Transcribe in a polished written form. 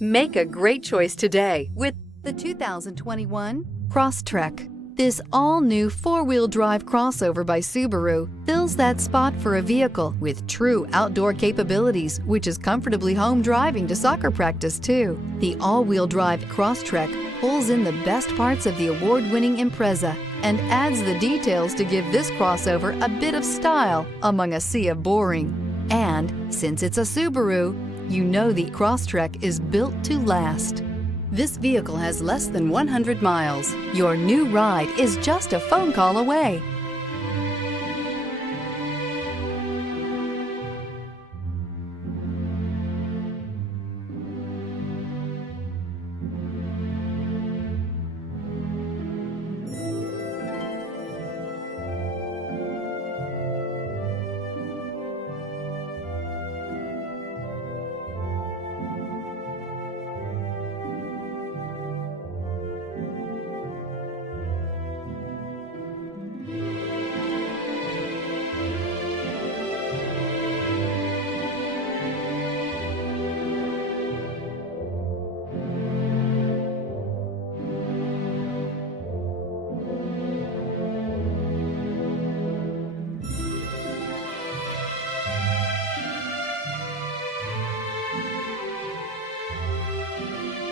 Make a great choice today with the 2021 Crosstrek. This all-new four-wheel drive crossover by Subaru fills that spot for a vehicle with true outdoor capabilities, which is comfortably home driving to soccer practice too. The all-wheel drive Crosstrek pulls in the best parts of the award-winning Impreza and adds the details to give this crossover a bit of style among a sea of boring. And since it's a Subaru, you know the Crosstrek is built to last. This vehicle has less than 100 miles. Your new ride is just a phone call away.